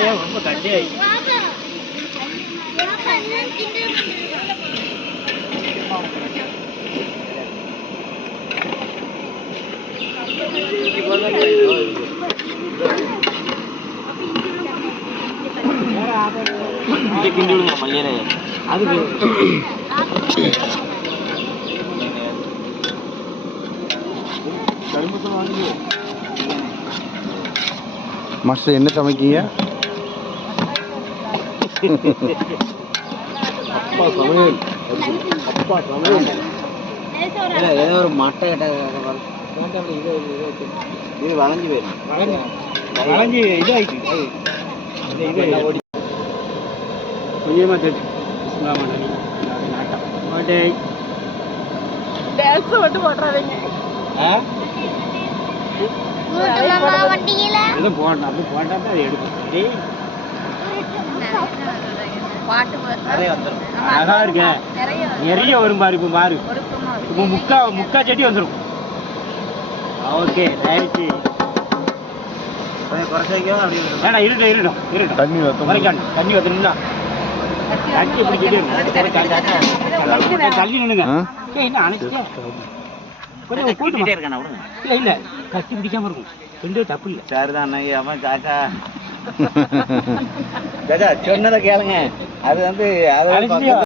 ரொம்ப கட்டியாயி கிண்டி விடுங்க மல்லியில அதுக்கு மாஸ்டர் என்ன சமைக்கீங்க? அப்பா சமையல் ஏதோ ஒரு மட்டை இது வளைஞ்சு போயிடும் வளைஞ்சு இது ஆயிடுச்சு கொஞ்சமா தெரிஞ்சு மட்டும் போட்டுறாதீங்க. போட்டா தான் அது எடுக்கும் அழகா இருக்க நிறைய வரும் பாரு இப்ப பாரு இப்ப முக்கா செடி வந்துடும் ஓகே ரைட்டு வேணா இருட்டும் தண்ணி தண்ணி வத்தணும்னா தண்ணி பிடிச்சிட்டே தள்ளி நின்னுங்க என்ன அணைச்சிட்டே கொஞ்சம் கூட்டிட்டே இருக்கானே இல்ல கட்டி பிடிக்காம இருக்கும் ரெண்டு தப்பு இல்லை சரிதான் அவன் காக்கா சொன்னதை கேளுங்க அது வந்து